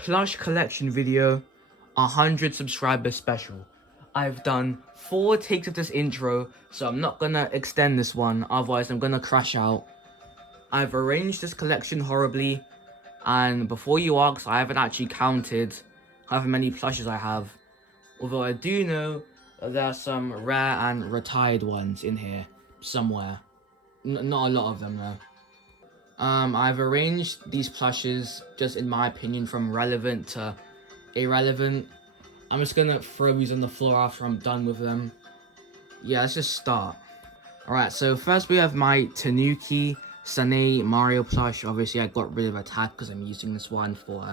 plush collection video, 100 subscriber special. I've done 4 takes of this intro, so I'm not gonna extend this one, otherwise I'm gonna crash out. I've arranged this collection horribly, and before you ask, I haven't actually counted however many plushes I have. Although I do know that there are some rare and retired ones in here, somewhere. Not a lot of them though. I've arranged these plushes, just in my opinion, from relevant to irrelevant. I'm just gonna throw these on the floor after I'm done with them. Yeah, let's just start. Alright, so first we have my Tanuki Sane Mario plush. Obviously I got rid of Attack because I'm using this one for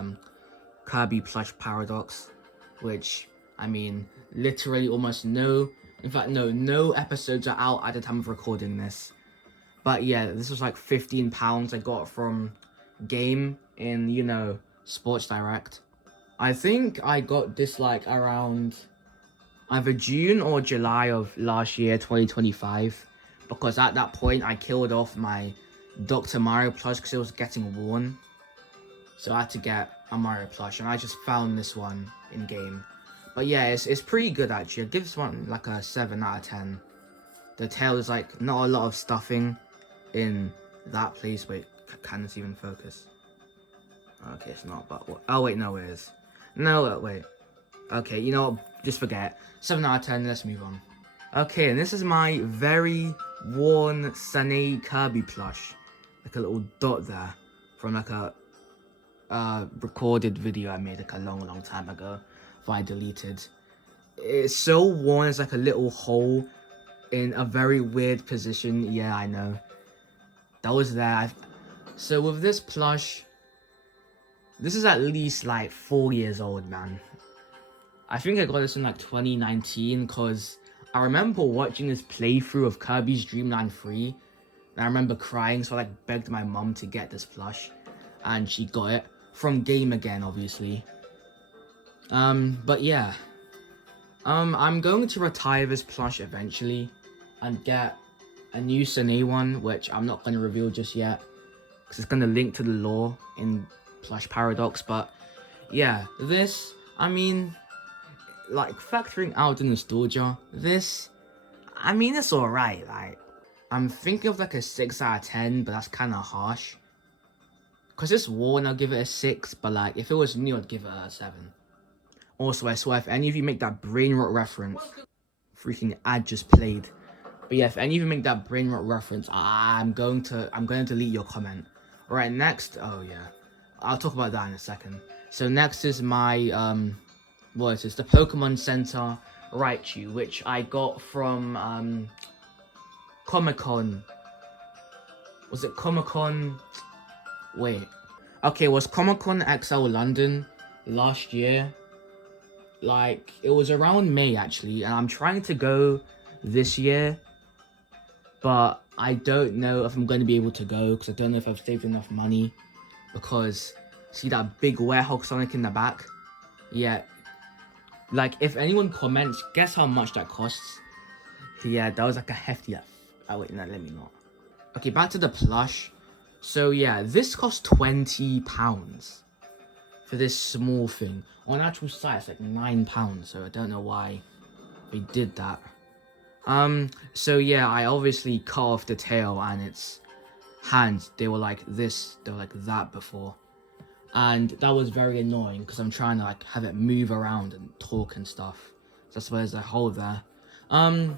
Kirby Plush Paradox, which, I mean, literally almost no episodes are out at the time of recording this. But yeah, this was like £15 I got from Game in, you know, Sports Direct. I think I got this like around either June or July of last year, 2025. Because at that point, I killed off my Dr. Mario plush because it was getting worn. So I had to get a Mario plush, and I just found this one in game. But yeah, it's pretty good actually. I'd give this one like a 7 out of 10. The tail is like not a lot of stuffing in that place. Wait, can this even focus? Okay, it's not, but what? Oh wait, no it is. No, wait. Okay, you know what? Just forget. 7 out of 10, let's move on. Okay, and this is my very worn Sane Kirby plush. Like a little dot there from like a recorded video I made like a long time ago that I deleted. It's so worn, it's like a little hole in a very weird position. Yeah, I know. That was there. So with this plush, this is at least like 4 years old, man. I think I got this in like 2019 because I remember watching this playthrough of Kirby's Dream Land 3. And I remember crying, so I like begged my mum to get this plush. And she got it. From Game again, obviously. But yeah. I'm going to retire this plush eventually. And get a new Sane one, which I'm not going to reveal just yet. Because it's going to link to the lore in Plush Paradox. But yeah, this, I mean, like factoring out the nostalgia, this, I mean, it's alright. Like, I'm thinking of like a 6 out of 10, but that's kind of harsh. Because it's worn, I'll give it a 6, but like, if it was new, I'd give it a 7. Also, I swear, if any of you make that brain rot reference, freaking ad just played. But yeah, if any of you make that brain rot reference, I'm going to delete your comment. Alright, next, oh yeah, I'll talk about that in a second. So next is my, what is this? The Pokemon Center Raichu, which I got from, Comic-Con. Was it Comic-Con? Wait. Okay, it was Comic-Con XL London last year. Like, it was around May, actually, and I'm trying to go this year. But I don't know if I'm going to be able to go, because I don't know if I've saved enough money. Because, see that big Werehog Sonic in the back? Yeah. Like, if anyone comments, guess how much that costs? Yeah, that was like a hefty... Oh, wait, no, let me not. Okay, back to the plush. So, yeah, this cost £20 for this small thing. On actual site, it's like £9, so I don't know why they did that. So yeah, I obviously cut off the tail and its hands. They were like this, they were like that before. And that was very annoying because I'm trying to like have it move around and talk and stuff. So that's why there's a hole there. I'm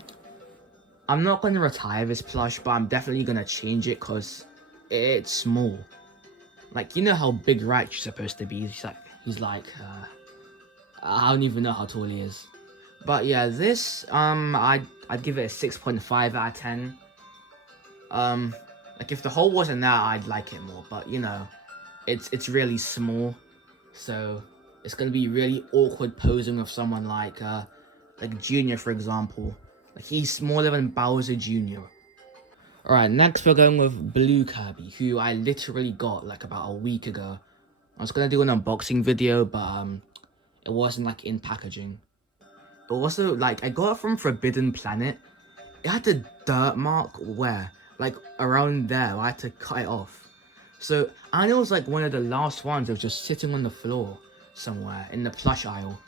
not going to retire this plush, but I'm definitely going to change it because it's small. Like, you know how big Raichu's supposed to be? He's like, I don't even know how tall he is. But yeah, this, I'd give it a 6.5 out of 10. Like if the hole wasn't there, I'd like it more. But you know, it's really small, so it's gonna be really awkward posing with someone like Junior, for example. Like he's smaller than Bowser Jr. Alright, next we're going with Blue Kirby, who I literally got like about a week ago. I was gonna do an unboxing video, but it wasn't like in packaging. But also, like, I got it from Forbidden Planet. It had a dirt mark where, like, around there, I had to cut it off. So, and it was like one of the last ones that was just sitting on the floor. somewhere in the plush aisle.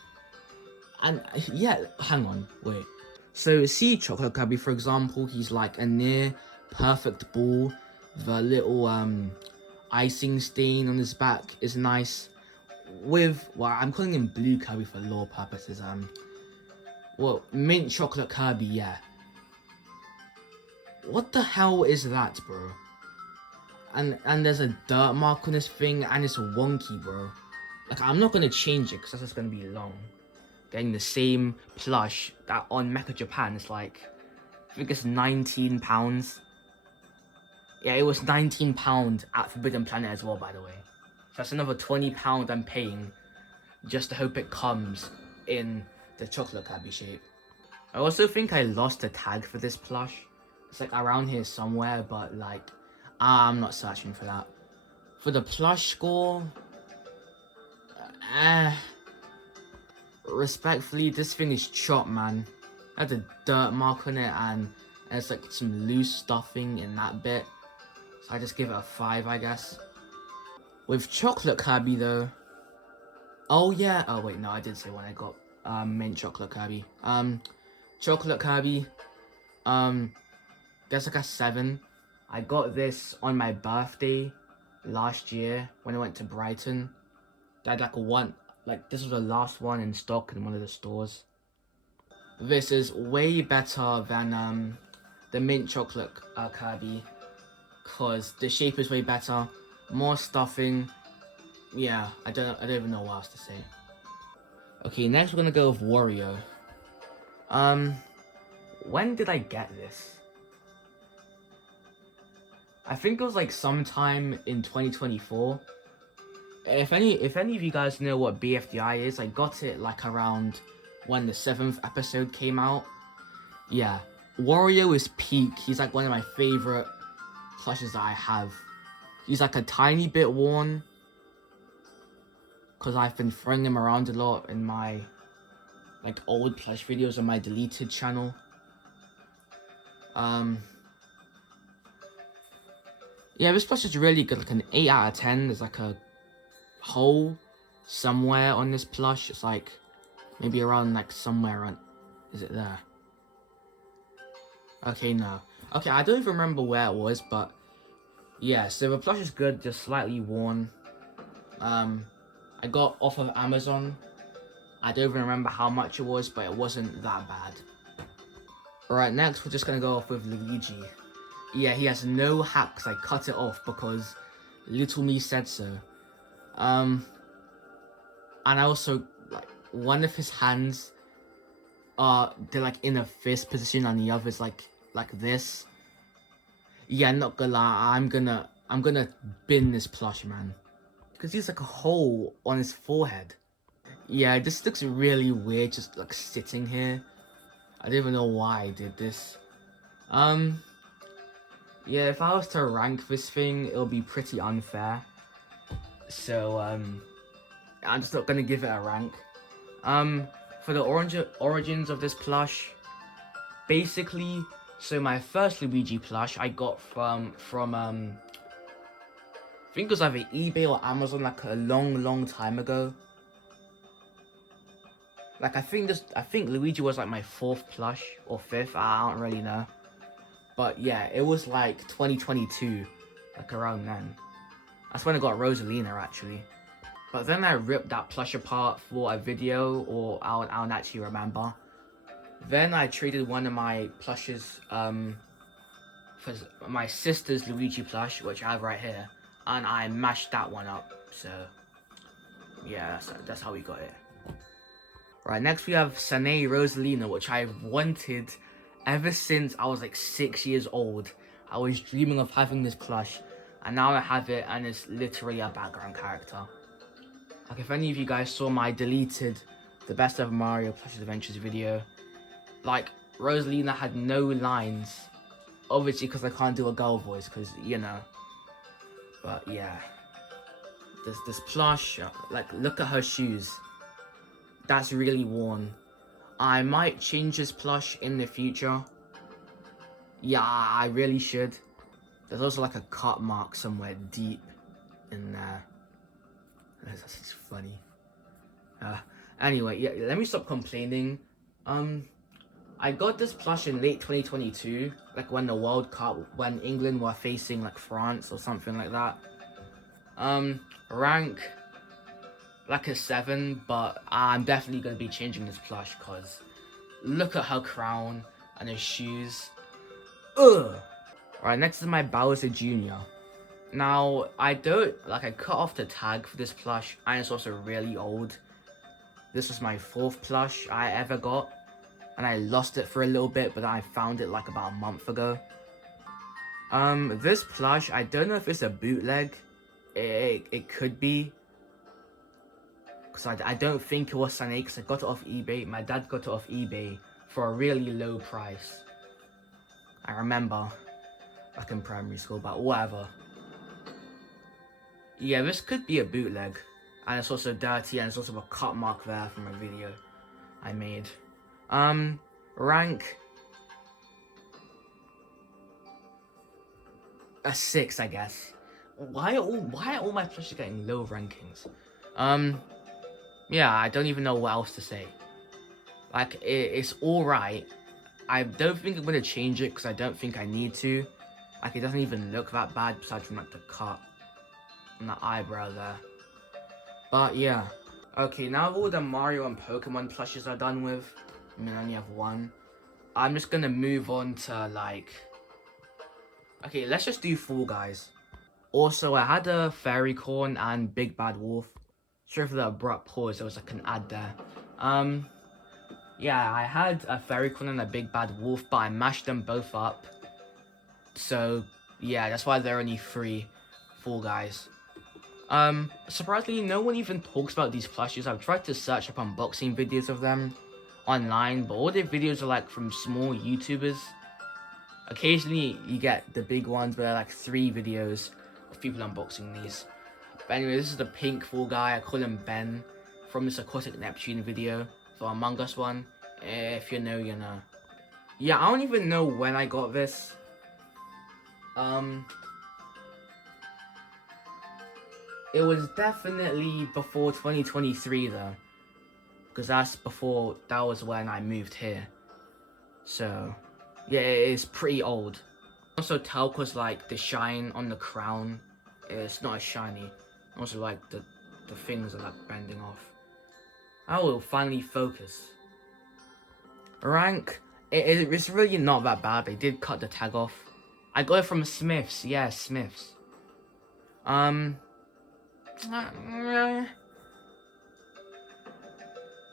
And yeah, hang on, wait. So see Chocolate Kirby, for example, he's like a near perfect ball. The little icing stain on his back is nice. With, well, I'm calling him Blue Kirby for lore purposes. Well, Mint Chocolate Kirby, yeah. What the hell is that, bro? And there's a dirt mark on this thing, and it's wonky, bro. Like, I'm not gonna change it because that's just gonna be long. Getting the same plush that on Mecha Japan is like, I think it's £19. Yeah, it was £19 at Forbidden Planet as well, by the way. So that's another £20 I'm paying just to hope it comes in the Chocolate Kirby shape. I also think I lost a tag for this plush. It's like around here somewhere, but like, I'm not searching for that. For the plush score, respectfully, this thing is chopped, man. It has a dirt mark on it, and there's like some loose stuffing in that bit. So I just give it a 5, I guess. With Chocolate Kirby though, oh yeah, oh wait, no, I did say when I got Mint Chocolate Kirby. Chocolate Kirby, guess like a 7. I got this on my birthday last year when I went to Brighton. They had like this was the last one in stock in one of the stores. This is way better than the Mint Chocolate Kirby, cause the shape is way better, more stuffing. Yeah, I don't even know what else to say. Okay, next we're gonna go with Wario. When did I get this? I think it was like sometime in 2024. If any of you guys know what BFDI is, I got it like around when the 7th episode came out. Yeah, Wario is peak. He's like one of my favorite plushes that I have. He's like a tiny bit worn, because I've been throwing him around a lot in my like old plush videos on my deleted channel. Yeah, this plush is really good, like an 8 out of 10. There's like a hole somewhere on this plush. It's like maybe around like somewhere on, is it there? Okay, no. Okay, I don't even remember where it was, but yeah, so the plush is good, just slightly worn. I got off of Amazon. I don't even remember how much it was, but it wasn't that bad. Alright, next we're just gonna go off with Luigi. Yeah, he has no hacks. I cut it off because little me said so. And I also, like, one of his hands they're like in a fist position and the other's like this. Yeah, not gonna lie, I'm gonna bin this plush, man, because he's like a hole on his forehead. Yeah, this looks really weird, just like sitting here. I don't even know why I did this. Yeah, if I was to rank this thing, it'll be pretty unfair. So, I'm just not gonna give it a rank. For the origins of this plush, basically, so my first Luigi plush I got from I think it was either eBay or Amazon, like a long time ago. Like I think Luigi was like my 4th plush or 5th, I don't really know. But yeah, it was like 2022, like around then. That's when I got Rosalina, actually. But then I ripped that plush apart for a video, or I don't actually remember. Then I traded one of my plushes for my sister's Luigi plush, which I have right here, and I mashed that one up. So yeah, that's how we got it. Right, next we have Sanae Rosalina, which I've wanted ever since I was like 6 years old. I was dreaming of having this plush, and now I have it, and it's literally a background character. Like, if any of you guys saw my deleted The Best of Mario Plush's Adventures video, like, Rosalina had no lines. Obviously, because I can't do a girl voice, because, you know. But, yeah. This plush, like, look at her shoes. That's really worn. I might change this plush in the future. Yeah, I really should. There's also like a cut mark somewhere deep in there. That's just funny. Anyway, yeah, let me stop complaining. I got this plush in late 2022, like when the World Cup, when England were facing like France or something like that. Rank like a 7, but I'm definitely gonna be changing this plush because look at her crown and her shoes. Ugh. Alright, next is my Bowser Jr. Now, I cut off the tag for this plush, and it's also really old. This was my 4th plush I ever got, and I lost it for a little bit, but then I found it like about a month ago. This plush, I don't know if it's a bootleg. It could be. Because I don't think it was Sunny, because I got it off eBay. My dad got it off eBay for a really low price. I remember back in primary school, but whatever. Yeah, this could be a bootleg. And it's also dirty, and it's also a cut mark there from a video I made. Rank a 6, I guess. Why are all my plushes getting low rankings? Yeah, I don't even know what else to say. Like, it's alright. I don't think I'm gonna change it because I don't think I need to. Like, it doesn't even look that bad besides from like the cut and the eyebrow there. But yeah. Okay, now all the Mario and Pokemon plushes are done with. I mean, I only have one. I'm just gonna move on to like... Okay, let's just do Fall Guys. Also, I had a Fairy Corn and Big Bad Wolf. Sorry for the abrupt pause, there was like an ad there. Yeah, I had a Fairy Corn and a Big Bad Wolf, but I mashed them both up. So, yeah, that's why they're only 3 Fall Guys. Surprisingly, no one even talks about these plushes. I've tried to search up unboxing videos of them online, but all their videos are like from small YouTubers. Occasionally, you get the big ones, but there are like 3 videos of people unboxing these. But anyway, this is the pink Fall Guy. I call him Ben from this Aquatic Neptune video for Among Us one. If you know, you know. Yeah, I don't even know when I got this. It was definitely before 2023 though, because that was when I moved here. So, yeah, it is pretty old. Also, tell because like the shine on the crown, it's not as shiny. Also, like the things are like bending off. I will finally focus. Rank, it's really not that bad. They did cut the tag off. I got it from Smith's. Yeah, Smith's.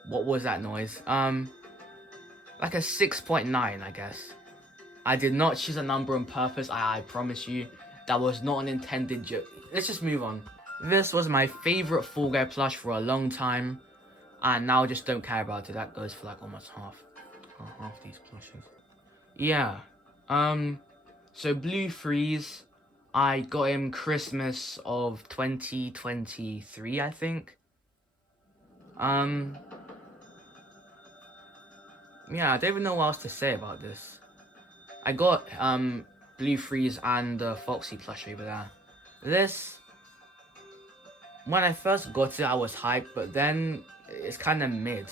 What was that noise? Like a 6.9, I guess. I did not choose a number on purpose. I promise you, that was not an intended joke. Let's just move on. This was my favorite Fall Guy plush for a long time, and now I just don't care about it. That goes for like almost half these plushes. Yeah. So Blue Freeze, I got him Christmas of 2023, I think. Yeah, I don't even know what else to say about this. I got Blue Freeze and the Foxy plush over there. This, when I first got it, I was hyped, but then it's kind of mid.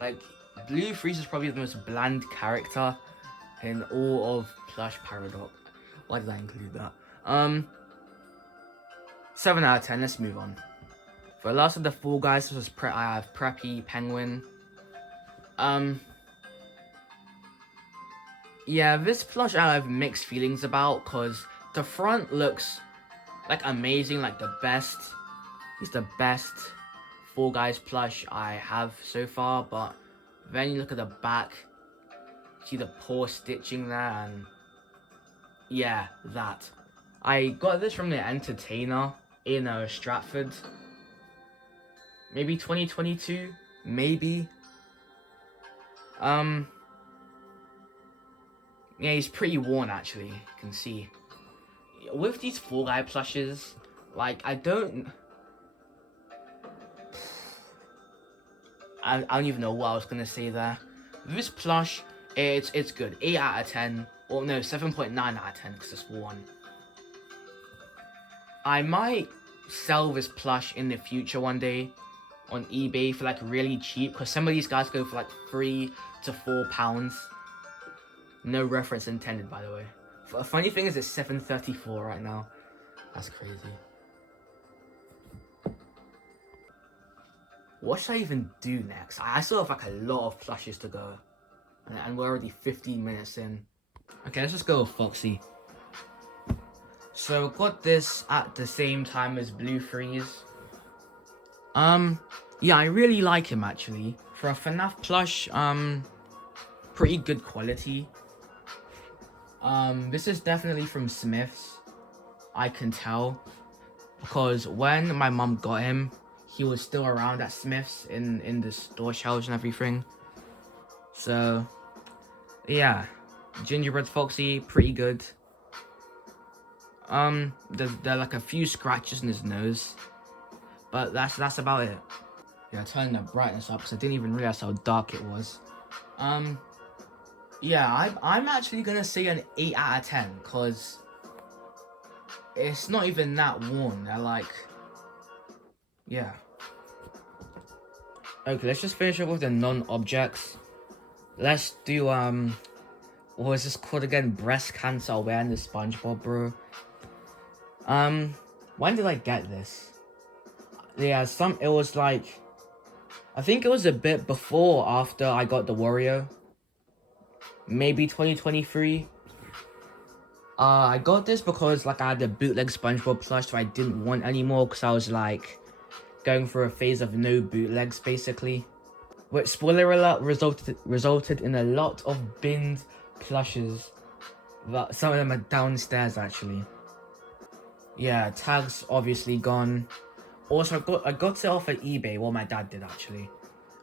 Like, Blue Freeze is probably the most bland character in all of Plush Paradox. Why did I include that? 7 out of 10, let's move on. For the last of the Fall Guys, this was I have Preppy Penguin. Yeah, this plush I have mixed feelings about, because the front looks like amazing, like the best. He's the best Fall Guys plush I have so far, but then you look at the back, see the poor stitching there, and yeah, that. I got this from the Entertainer in Stratford. Maybe 2022? Maybe. Yeah, he's pretty worn actually, you can see. With these Fall Guy plushes, like, I don't even know what I was gonna say there. This plush, it's good. 8 out of 10. Or no, 7.9 out of 10 because it's worn. I might sell this plush in the future one day. on eBay for like really cheap, because some of these guys go for like £3 to £4. No reference intended, by the way. A funny thing is it's 7:34 right now. That's crazy. What should I even do next? I still have like a lot of plushes to go, and we're already 15 minutes in. Okay, let's just go with Foxy. So got this at the same time as Blue Freeze. Yeah, I really like him actually. For a FNAF plush, pretty good quality. This is definitely from Smith's. I can tell, because when my mum got him, he was still around at Smith's in the store shelves and everything. So, yeah, Gingerbread Foxy, pretty good. There are like a few scratches in his nose, but that's about it. Yeah, turning the brightness up because I didn't even realize how dark it was. Yeah, I'm actually gonna say an 8 out of 10 because it's not even that worn. They're like, yeah. Okay, let's just finish up with the non-objects. Let's do what was this called again? Breast cancer awareness SpongeBob, bro. When did I get this? Yeah, it was like, I think it was a bit before or after I got the Wario. Maybe 2023. I got this because like I had the bootleg SpongeBob plush, so I didn't want anymore because I was like going through a phase of no bootlegs basically. Which, spoiler alert, resulted in a lot of binned plushes. But some of them are downstairs actually. Yeah, tags obviously gone. Also, I got it off at eBay. Well, my dad did actually.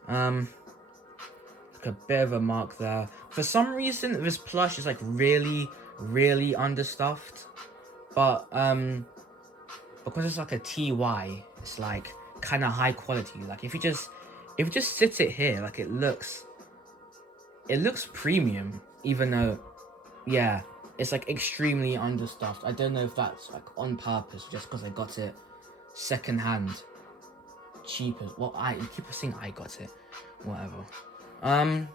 Like a bit of a mark there. For some reason, this plush is like really understuffed. But because it's like a TY, it's like kind of high quality. Like if you just sit it here, like it looks premium, even though, yeah, it's like extremely understuffed. I don't know if that's like on purpose, just because I got it secondhand, cheaper. Well, you keep saying I got it, whatever. I'm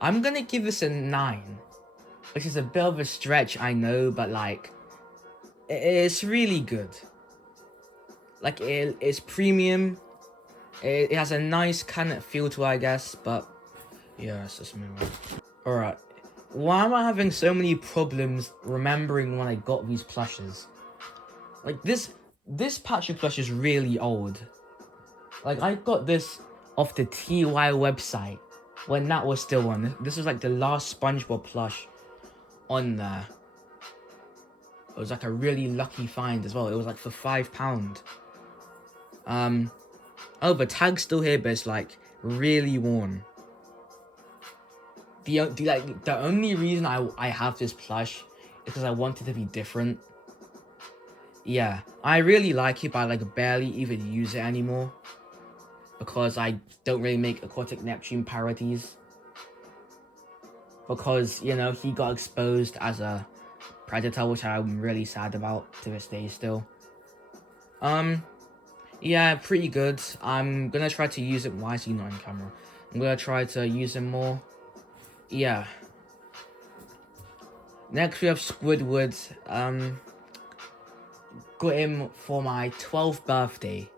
gonna give this a 9, which is a bit of a stretch, I know, but like, it's really good. Like it's premium. It has a nice kind of feel to it, I guess, but yeah, let's just move on. Alright, why am I having so many problems remembering when I got these plushes? Like this patch of plush is really old. Like I got this off the TY website when that was still on. This was like the last SpongeBob plush on there. It was like a really lucky find as well. It was like for £5. Oh, the tag's still here, but it's like really worn. The only reason I have this plush is because I want it to be different. Yeah, I really like it, but I like barely even use it anymore because I don't really make Aquatic Neptune parodies. Because, you know, he got exposed as a predator, which I'm really sad about to this day still. Yeah, pretty good. I'm gonna try to use it. Why is he not on camera? I'm gonna try to use him more. Yeah. Next we have Squidward. Got him for my 12th birthday.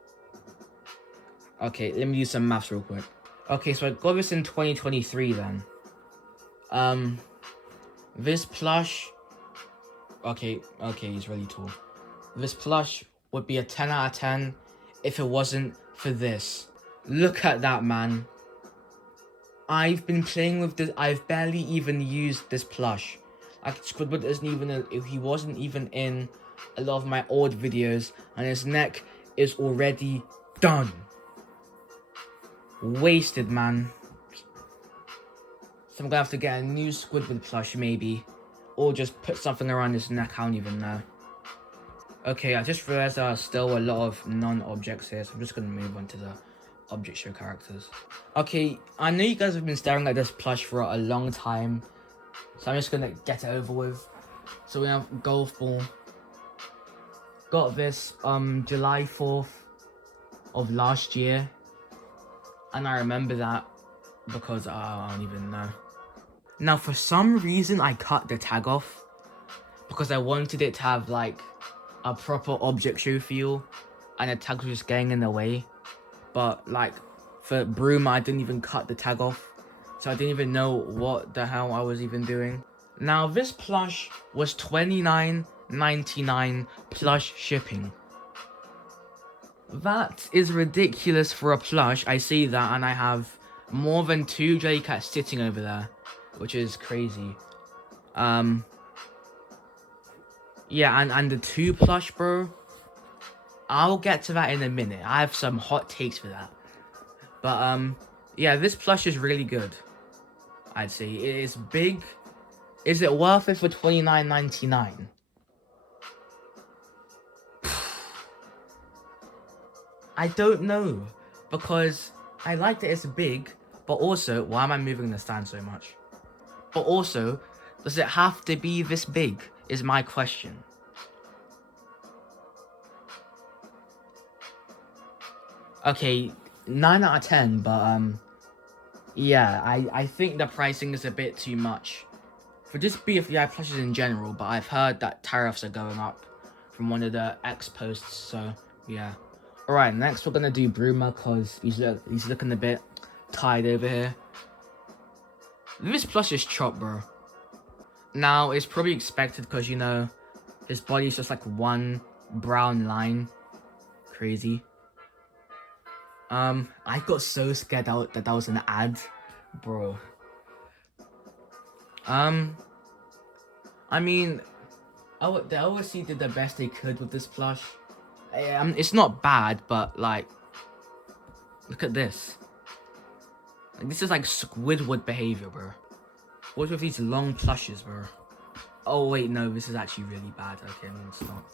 Okay, let me do some maths real quick. Okay, so I got this in 2023 then. This plush. Okay, he's really tall. This plush would be a 10 out of 10 if it wasn't for this. Look at that, man. I've been playing with this. I've barely even used this plush. Like Squidward isn't even. He wasn't even in a lot of my old videos, and his neck is already done. Wasted, man. So I'm gonna have to get a new Squidward plush, maybe, or just put something around his neck. I don't even know. Okay, I just realized there are still a lot of non-objects here, so I'm just gonna move on to the object show characters. Okay, I know you guys have been staring at this plush for a long time, so I'm just gonna get it over with. So we have Golf Ball. got this July 4th of last year, and I remember that because I don't even know. Now for some reason I cut the tag off because I wanted it to have like a proper object show feel, and the tag was just getting in the way. But like for Bruma, I didn't even cut the tag off, so I didn't even know what the hell I was even doing. Now this plush was $29.99 plus shipping. That is ridiculous for a plush. I see that, and I have more than 2 Jellycats sitting over there, which is crazy. Yeah, and the 2 plush, bro. I'll get to that in a minute. I have some hot takes for that. But yeah, this plush is really good, I'd say. It is big. Is it worth it for $29.99? I don't know, because I like that it's big, but also, why am I moving the stand so much? But also, does it have to be this big, is my question. Okay, 9 out of 10, but yeah, I think the pricing is a bit too much for just BFDI plushes in general, but I've heard that tariffs are going up from one of the X posts, so yeah. Alright, next we're gonna do Bruma, because he's looking a bit tired over here. This plush is chopped, bro. Now, it's probably expected because, you know, his body's just like one brown line. Crazy. I got so scared that that was an ad, bro. I mean, the OSC did the best they could with this plush. It's not bad, but like, look at this. Like, this is like Squidward behavior, bro. What's with these long plushes, bro? Oh wait, no, this is actually really bad. Okay, I'm gonna stop.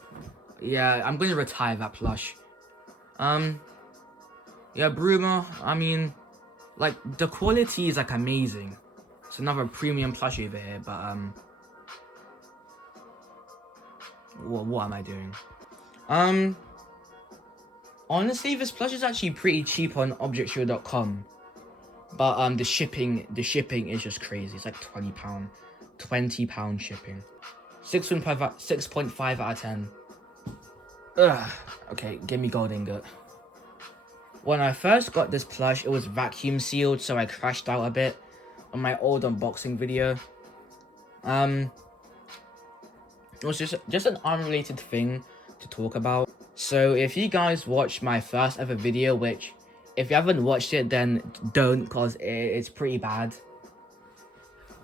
Yeah, I'm gonna retire that plush. Yeah, Bruma, I mean, like, the quality is like amazing. It's another premium plush over here, but what am I doing? Honestly, this plush is actually pretty cheap on objectshow.com. But the shipping is just crazy. It's like £20. £20 shipping. 6.5 out of 10. Ugh. Okay, give me gold ingot. When I first got this plush, it was vacuum sealed, so I crashed out a bit on my old unboxing video. It was just an unrelated thing to talk about. So if you guys watched my first ever video, which if you haven't watched it, then don't, because it's pretty bad.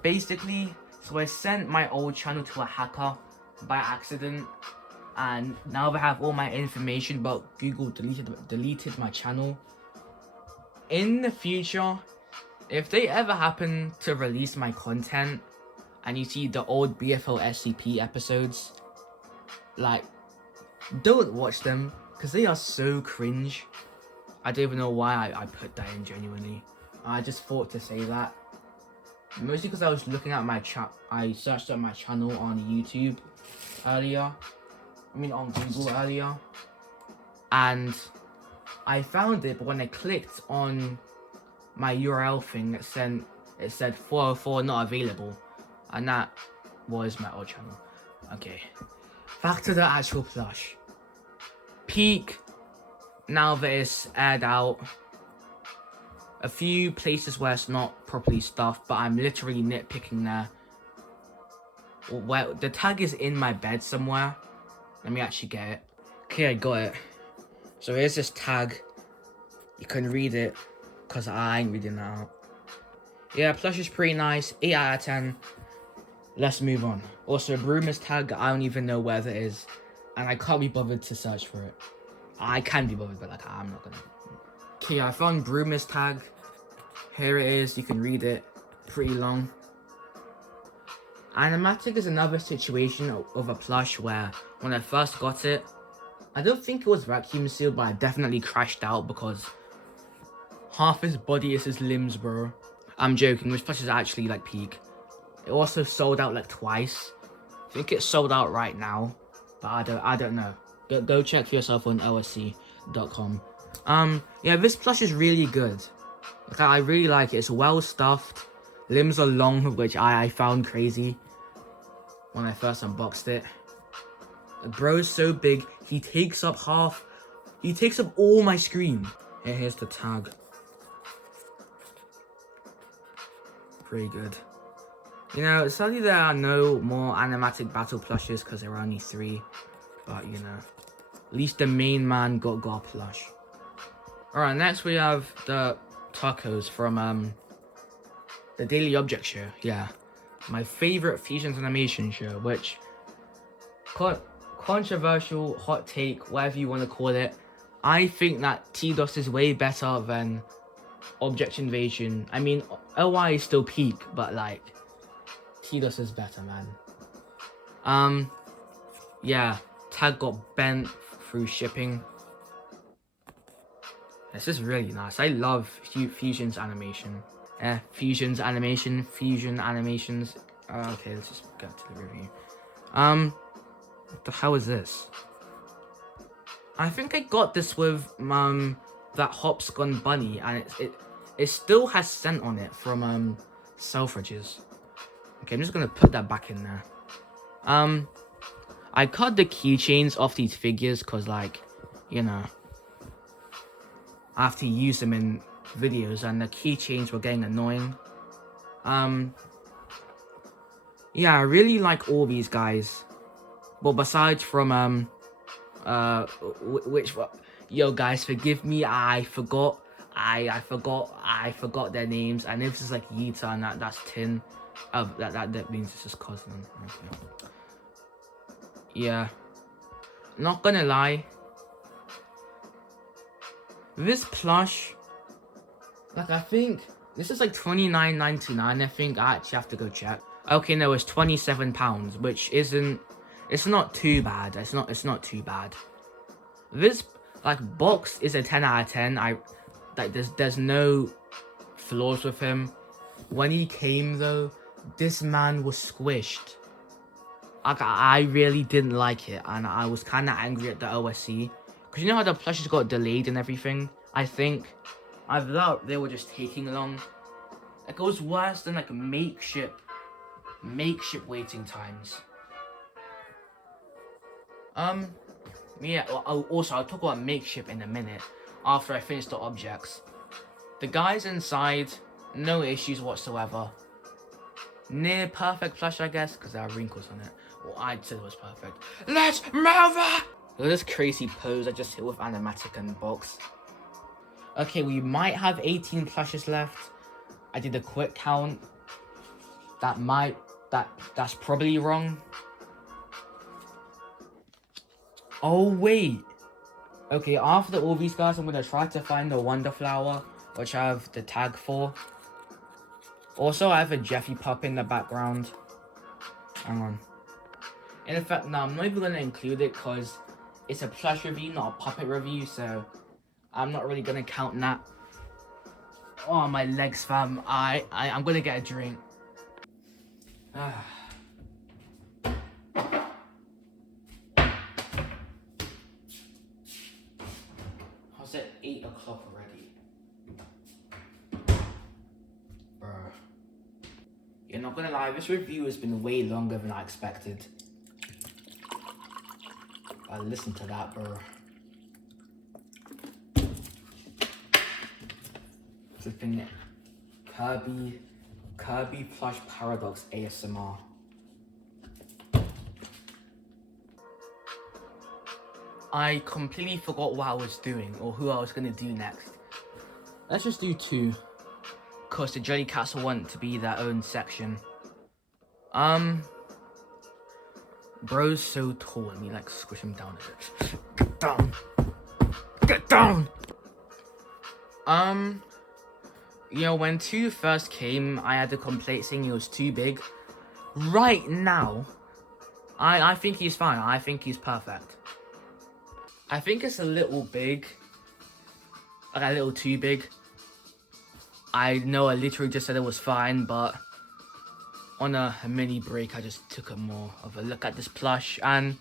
Basically, so I sent my old channel to a hacker by accident, and now they have all my information, but Google deleted my channel. In the future, if they ever happen to release my content, and you see the old BFL SCP episodes, like, don't watch them, because they are so cringe. I don't even know why I put that in, genuinely. I just thought to say that. Mostly because I was looking at my chat. I searched up my channel on YouTube earlier. I mean on Google earlier. And I found it, but when I clicked on my URL thing, it said 404 not available. And that was my old channel. Okay. Back to the actual plush. Peak. Now that it's aired out, a few places where it's not properly stuffed, but I'm literally nitpicking there. Well, the tag is in my bed somewhere. Let me actually get it. Okay, I got it. So here's this tag. You can read it, because I ain't reading that out. Yeah, plush is pretty nice. 8 out of 10. Let's move on. Also, Bruma's tag, I don't even know where that is, and I can't be bothered to search for it. I can be bothered, but like, I'm not gonna. Okay, I found Bruma's tag. Here it is, you can read it. Pretty long. Animatic is another situation of a plush where, when I first got it, I don't think it was vacuum sealed, but I definitely crashed out because half his body is his limbs, bro. I'm joking, this plush is actually like peak. It also sold out like twice. I think it's sold out right now, but I don't know. Go check for yourself on lsc.com. Yeah, this plush is really good. Like, I really like it. It's well stuffed. Limbs are long, which I found crazy when I first unboxed it. Bro's so big, he takes up all my screen. Here's the tag. Pretty good. You know, sadly there are no more animatic battle plushes because there are only 3. But, you know, at least the main man got a plush. Alright, next we have the tacos from the Daily Object show. Yeah, my favorite Fusions animation show, which controversial, hot take, whatever you want to call it. I think that T-DOS is way better than Object Invasion. I mean, OI is still peak, but like T-DOS is better, man. Yeah, tag got bent through shipping. This is really nice. I love Fusion's animation. Fusion animations. Okay, let's just get to the review. What the hell is this? I think I got this with that Hopscotch bunny, and it still has scent on it from Selfridges. Okay, I'm just gonna put that back in there. I cut the keychains off these figures because, like, you know, I have to use them in videos, and the keychains were getting annoying. Yeah, I really like all these guys. Well, besides from which one? Yo, guys, forgive me. I forgot their names. And if this is like Yita and that's Tin, that means it's his cousin. Okay. Yeah, not gonna lie. This plush, like, I think this is like $29.99. I think I actually have to go check. Okay, no, it's £27, which isn't. It's not too bad. It's not too bad. This like box is a 10 out of 10. There's no flaws with him. When he came though, this man was squished. Like, I really didn't like it, and I was kind of angry at the OSC. Because you know how the plushes got delayed and everything? I thought they were just taking long. Like, it was worse than like makeshift waiting times. Yeah, also I'll talk about makeshift in a minute after I finish the objects. The guys inside, no issues whatsoever. Near perfect plush, I guess, because there are wrinkles on it. Well, I'd say it was perfect. Let's move on! Look at this crazy pose I just hit with animatic and box. Okay, we might have 18 plushes left. I did a quick count. That's probably wrong. Oh, wait. Okay, after all these guys, I'm gonna try to find the Wonder Flower, which I have the tag for. Also, I have a Jeffy pup in the background. Hang on. In fact, no, I'm not even gonna include it because it's a plush review, not a puppet review, so I'm not really gonna count that. Oh, my legs, fam. I'm gonna get a drink. How's it 8 o'clock already? Bruh. You're not gonna lie, this review has been way longer than I expected. Listen to that, bro. Flipping Kirby Plush Paradox ASMR. I completely forgot what I was doing or who I was gonna do next. Let's just do 2, cause the Jelly Cats want to be their own section. Bro's so tall, and you like squish him down a bit. Get down! Get down! You know, when 2 first came, I had a complaint saying he was too big. Right now, I think he's fine. I think he's perfect. I think it's a little big. Like, a little too big. I know I literally just said it was fine, but on a mini break, I just took a more of a look at this plush, and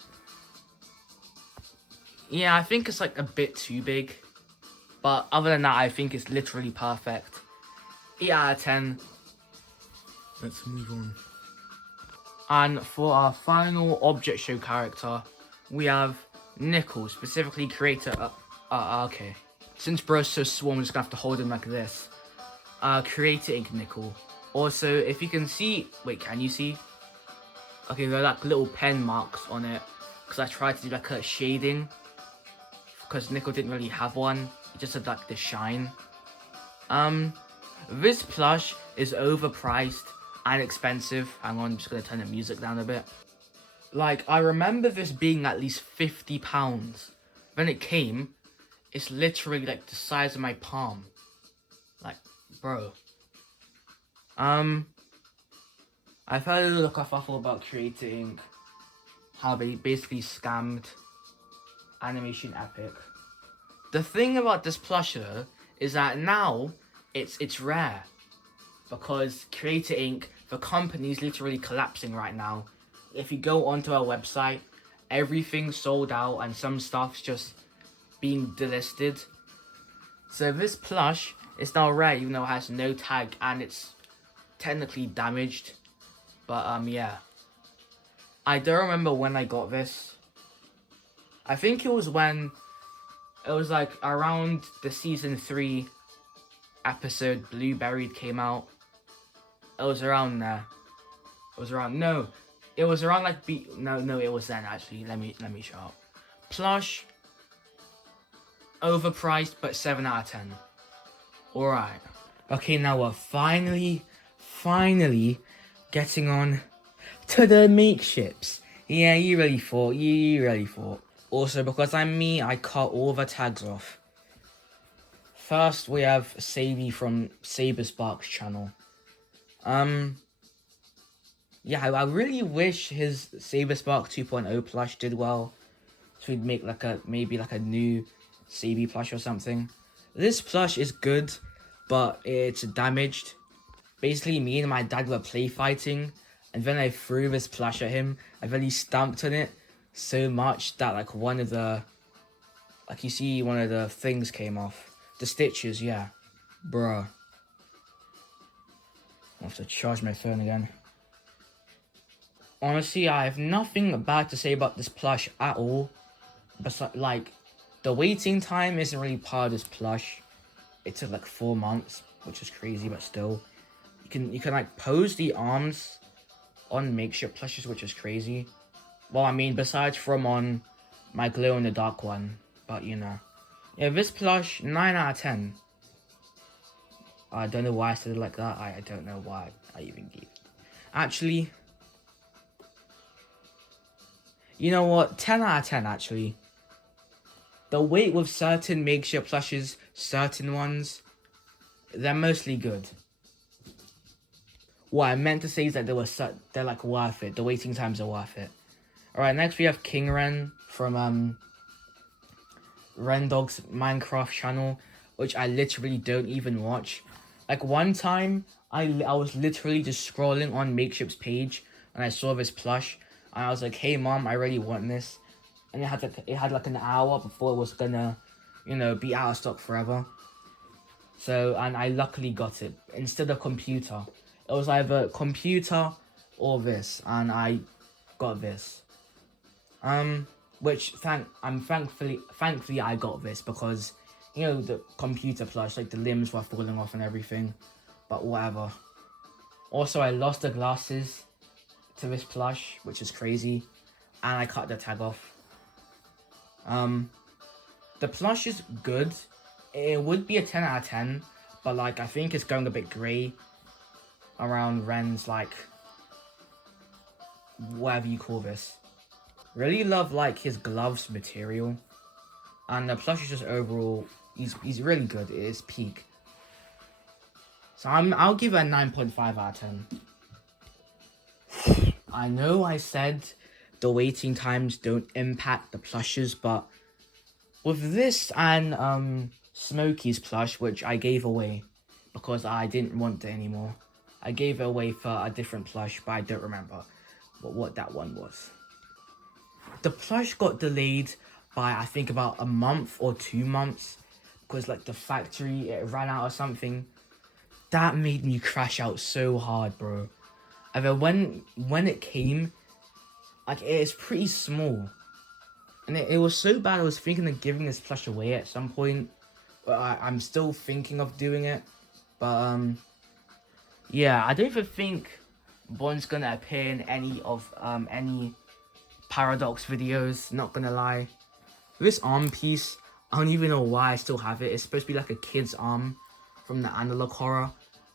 Yeah, I think it's like a bit too big. But other than that, I think it's literally perfect. 8 out of 10. Let's move on. And for our final object show character, we have Nickel, specifically creator. Okay. Since bro's so small, I'm just gonna have to hold him like this. Creator Ink Nickel. Also, if you can see, wait, can you see? Okay, there are like little pen marks on it, because I tried to do like a shading, because Nickel didn't really have one. It just had like the shine. This plush is overpriced and expensive. Hang on, I'm just gonna turn the music down a bit. Like, I remember this being at least £50. When it came, it's literally like the size of my palm. Like, bro. I've heard a little kerfuffle about creating how they basically scammed Animation Epic. The thing about this plush though is that now it's rare, because Creator Inc., the company, is literally collapsing right now. If you go onto our website, everything's sold out and some stuff's just being delisted. So this plush is now rare, even though it has no tag and it's technically damaged. But yeah. I don't remember when I got this. I think it was when it was like around the season 3 episode Blueberried came out. It was around there. It was around it was around like no, it was then actually. Let me show up. Plush, overpriced, but 7 out of 10. Alright. Okay, now we're finally getting on to the makeships. Yeah, you really thought. You really thought. Also, because I'm me, I cut all the tags off. First, we have Savy from Saberspark's channel. Yeah, I really wish his Saberspark 2.0 plush did well. So we'd make like maybe a new Savy plush or something. This plush is good, but it's damaged. Basically, me and my dad were play fighting, and then I threw this plush at him. I really stamped on it so much that like one of the, like you see one of the things came off. The stitches, yeah. Bruh. I have to charge my phone again. Honestly, I have nothing bad to say about this plush at all. But like, the waiting time isn't really part of this plush. It took like 4 months, which is crazy, but still. You can like pose the arms on makeshift plushes, which is crazy. Well, I mean, besides from on my glow in the dark one, but you know. Yeah, this plush, 9 out of 10. I don't know why I said it like that. I don't know why I even gave it. Actually, you know what? 10 out of 10, actually. The weight with certain makeshift plushes, certain ones, they're mostly good. What I meant to say is that they're like worth it. The waiting times are worth it. Alright, next we have King Ren from Rendog's Minecraft channel, which I literally don't even watch. Like one time, I was literally just scrolling on Makeshift's page and I saw this plush and I was like, hey mom, I really want this. And it had like an hour before it was gonna, you know, be out of stock forever. So, and I luckily got it instead of computer. It was either computer or this, and I got this. Which thankfully I got this because, you know, the computer plush, like the limbs were falling off and everything, but whatever. Also, I lost the glasses to this plush, which is crazy, and I cut the tag off. The plush is good. It would be a 10 out of 10, but like I think it's going a bit grey around Ren's, like, whatever you call this. Really love like his gloves material, and the plush is just overall, he's really good. It is peak. So I'll give it a 9.5 out of 10. I know I said the waiting times don't impact the plushes, but with this and Smokey's plush, which I gave away because I didn't want it anymore. I gave it away for a different plush, but I don't remember what that one was. The plush got delayed by I think about a month or 2 months, because like the factory, it ran out or something. That made me crash out so hard, bro. And then when it came, like, it is pretty small. And it was so bad, I was thinking of giving this plush away at some point. But I'm still thinking of doing it. But, yeah, I don't even think Bond's gonna appear in any Paradox videos, not gonna lie. This arm piece, I don't even know why I still have it. It's supposed to be like a kid's arm from the analog horror,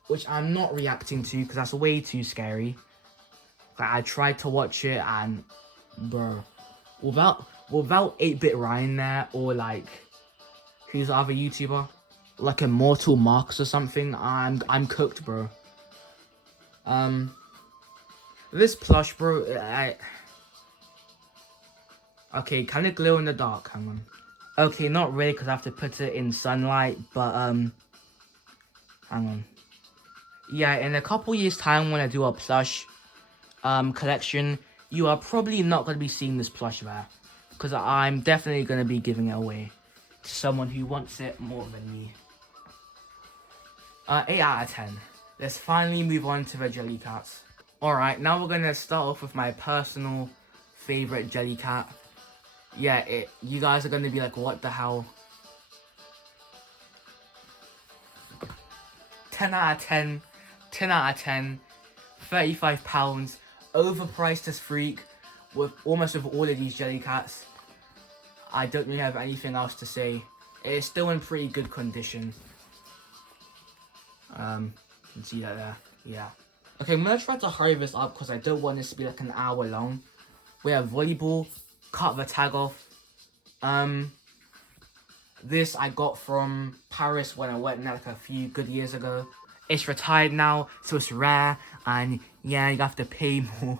which I'm not reacting to because that's way too scary. Like, I tried to watch it and, bro, without 8-Bit Ryan there, or like, who's the other YouTuber? Like Immortal Marks or something, I'm cooked, bro. This plush, bro, okay, can it glow in the dark? Hang on. Okay, not really, because I have to put it in sunlight, but, hang on. Yeah, in a couple years' time, when I do a plush, collection, you are probably not going to be seeing this plush there, because I'm definitely going to be giving it away to someone who wants it more than me. 8 out of 10. Let's finally move on to the Jellycats. Alright, now we're going to start off with my personal favorite Jellycat. Yeah, you guys are going to be like, what the hell? 10 out of 10. 10 out of 10. £35. Overpriced as freak. With almost with all of these Jellycats. I don't really have anything else to say. It's still in pretty good condition. You can see that there. Yeah. Okay, I'm gonna try to hurry this up because I don't want this to be like an hour long. We have volleyball. Cut the tag off. This I got from Paris when I went there like a few good years ago. It's retired now, so it's rare, and yeah, you have to pay more.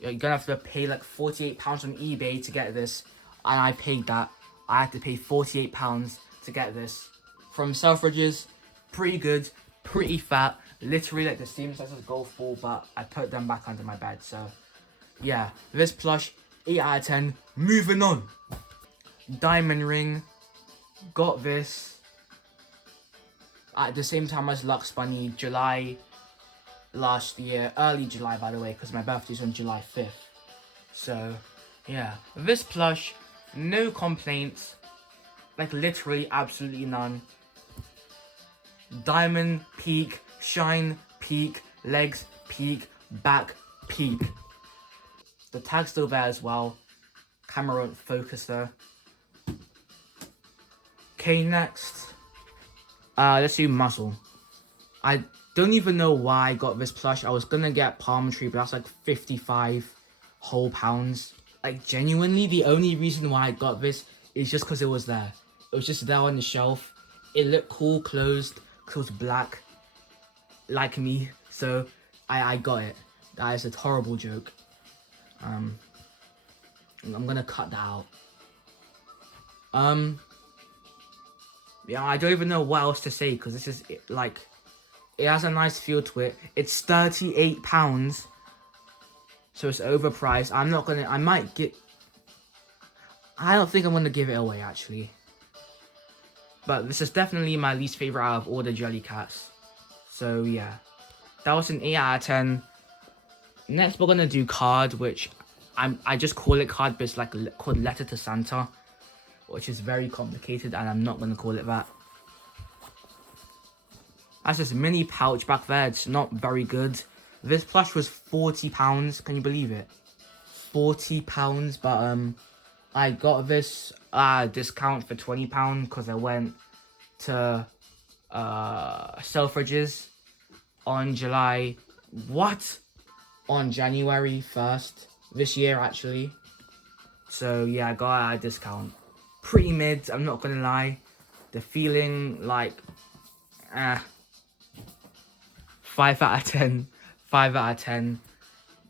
You're gonna have to pay like £48 on eBay to get this, and I paid that. I had to pay £48 to get this. From Selfridges, pretty good, pretty fat, literally like the same size as golf ball, but I put them back under my bed, so yeah. This plush, 8 out of 10, moving on. Diamond ring, got this at the same time as Lux Bunny, July last year, early July by the way, because my birthday's on July 5th. So yeah, this plush, no complaints, like literally absolutely none. Diamond, peak, shine, peak, legs, peak, back, peak. The tag's still there as well. Camera won't focus there. Okay, next. Let's do muscle. I don't even know why I got this plush. I was gonna get palm tree, but that's like 55 whole pounds. Like, genuinely, the only reason why I got this is just because it was there. It was just there on the shelf. It looked cool closed, because it was black, like me. So, I got it. That is a horrible joke. I'm gonna cut that out. Yeah, I don't even know what else to say, because this is, like, it has a nice feel to it. It's £38, so it's overpriced. I don't think I'm gonna give it away, actually. But this is definitely my least favorite out of all the Jellycats. So, yeah. That was an 8 out of 10. Next, we're gonna do card, which I just call it card, but it's like called Letter to Santa, which is very complicated, and I'm not gonna call it that. That's this mini pouch back there. It's not very good. This plush was £40. Can you believe it? £40, but I got this discount for £20 because I went to Selfridges on on January 1st this year, actually. So yeah, I got a discount. Pretty mid, I'm not gonna lie. The feeling, like, 5 out of 10. 5 out of 10.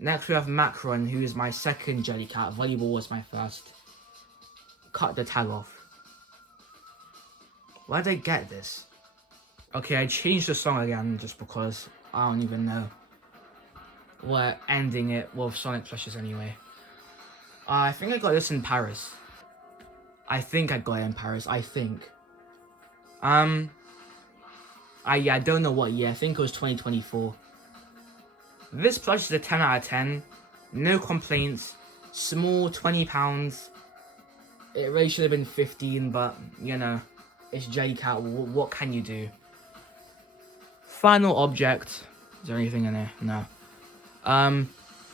Next we have Macron, who is my second Jellycat. Volleyball was my first. Cut the tag off. Where'd I get this? Okay, I changed the song again just because I don't even know. We're ending it with Sonic plushes anyway. I think I got this in Paris. I think I got it in Paris. I think. I don't know what year. I think it was 2024. This plush is a 10 out of 10. No complaints. Small, £20. It really should have been 15, but you know, it's Jellycat. What can you do? Final object. Is there anything in there? No.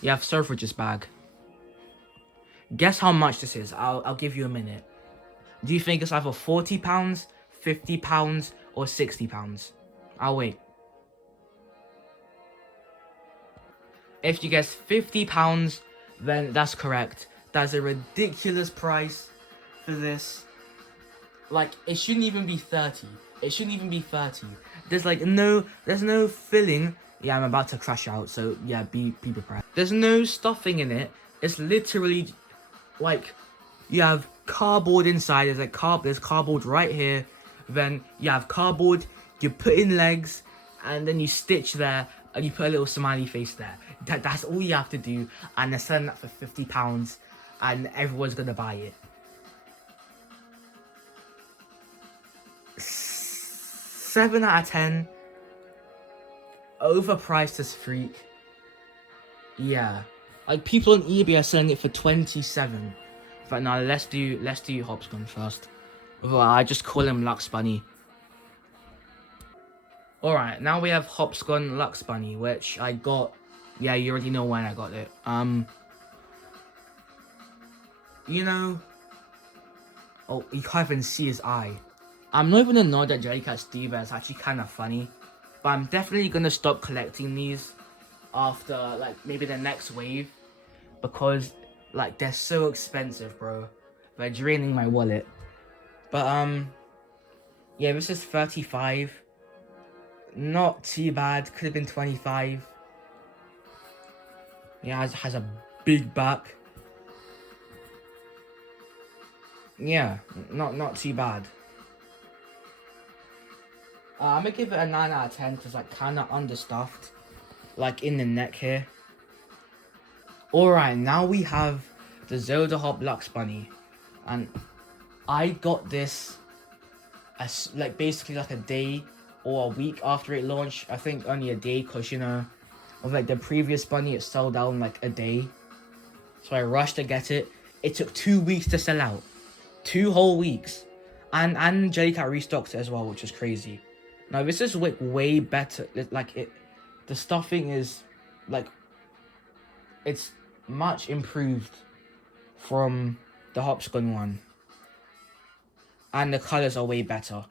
You have Surfridge's bag. Guess how much this is. I'll give you a minute. Do you think it's either £40, £50, or £60? I'll wait. If you guess £50, then that's correct. That's a ridiculous price for this. Like, it shouldn't even be 30. It shouldn't even be 30. There's no filling. Yeah, I'm about to crash out, so yeah, be prepared. There's no stuffing in it. It's literally like you have cardboard inside. There's cardboard right here. Then you have cardboard. You put in legs, and then you stitch there, and you put a little smiley face there. That's all you have to do, and they're selling that for £50, and everyone's gonna buy it. 7 out of 10. Overpriced as freak. Yeah, like people on eBay are selling it for 27. But now let's do Hopscotch first. Well, I just call him Lux Bunny. Alright, now we have Hopscotch Lux Bunny, which I got. Yeah, you already know when I got it. You know. Oh, you can't even see his eye. I'm not even annoyed that Jellycat Steve is actually kind of funny. But I'm definitely gonna stop collecting these after like maybe the next wave, because like they're so expensive, bro. They're draining my wallet. But yeah, this is 35. Not too bad. Could have been 25. Yeah, it has a big back. Yeah, not too bad. I'm gonna give it a 9 out of 10 because like kind of understuffed, like in the neck here. Alright, now we have the Zelda Hop Lux Bunny, and I got this as like basically like a day or a week after it launched. I think only a day, because you know, of like the previous bunny, it sold out in like a day. So I rushed to get it. It took 2 weeks to sell out. 2 whole weeks. And Jellycat restocked it as well, which is crazy. Now this is way better. The stuffing is like, it's much improved from the Hopscotch one. And the colors are way better.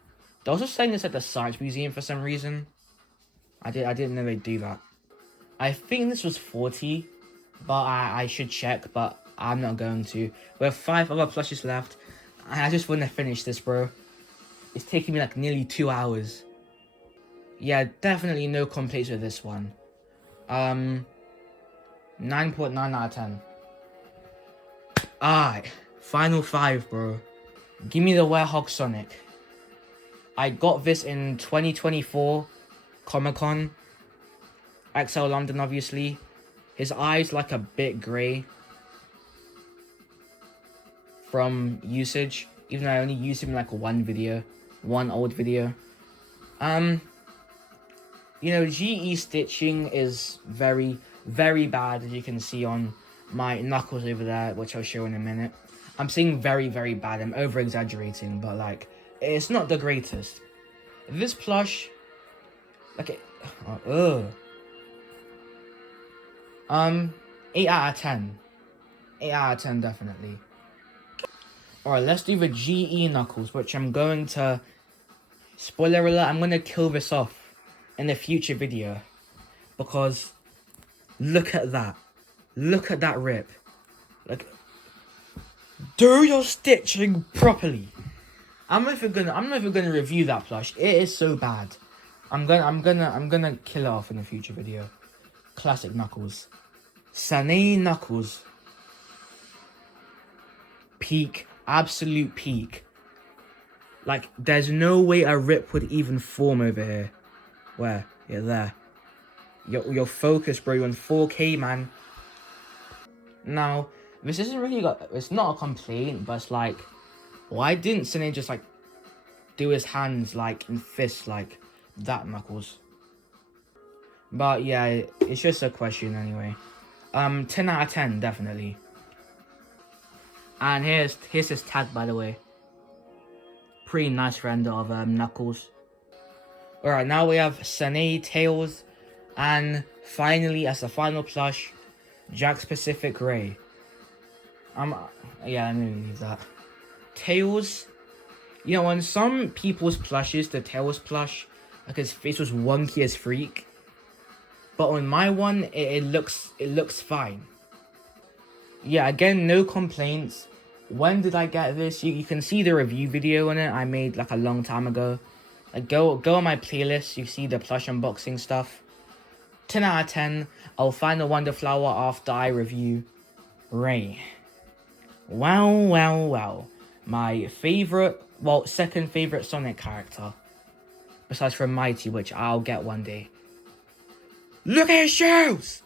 They're also saying this at the Science Museum for some reason. I didn't know they'd do that. I think this was 40, but I should check, but I'm not going to. We have 5 other plushes left, and I just want to finish this, bro. It's taking me like nearly 2 hours. Yeah, definitely no complaints with this one. 9.9 out of 10. Alright, final 5, bro. Give me the Werehog Sonic. I got this in 2024 Comic-Con. XL London, obviously. His eye's like a bit grey from usage, even though I only used him in like one old video. You know, GE stitching is very, very bad, as you can see on my knuckles over there, which I'll show in a minute. I'm saying very, very bad. I'm over-exaggerating, but like, it's not the greatest. This plush, like, 8 out of 10. 8 out of 10, definitely. Alright, let's do the GE Knuckles, which I'm going to... Spoiler alert, I'm going to kill this off in a future video. Because, look at that. Look at that rip. Like, do your stitching properly. I'm not even gonna review that plush. It is so bad. I'm gonna kill it off in a future video. Classic Knuckles. Sane Knuckles. Peak. Absolute peak. Like, there's no way a rip would even form over here. Where? Yeah, there. Your focus, bro. You're on 4K, man. Now, This isn't really it's not a complaint, but it's like, why didn't Sine just like do his hands like in fists like that, Knuckles? But yeah, it's just a question anyway. 10 out of 10, definitely. And here's his tag, by the way. Pretty nice render of Knuckles. Alright, now we have Sine, Tails, and finally, as the final plush, Jack's Pacific Ray. Yeah, I'm gonna leave that. Tails, you know, on some people's plushes, the Tails plush, like his face was wonky as freak. But on my one, it looks fine. Yeah, again, no complaints. When did I get this? You can see the review video on it I made like a long time ago. Like go on my playlist, you see the plush unboxing stuff. 10 out of 10. I'll find the Wonder Flower after I review Ray. Wow, wow, wow. My favorite, well, second favorite Sonic character. Besides from Mighty, which I'll get one day. Look at his shoes!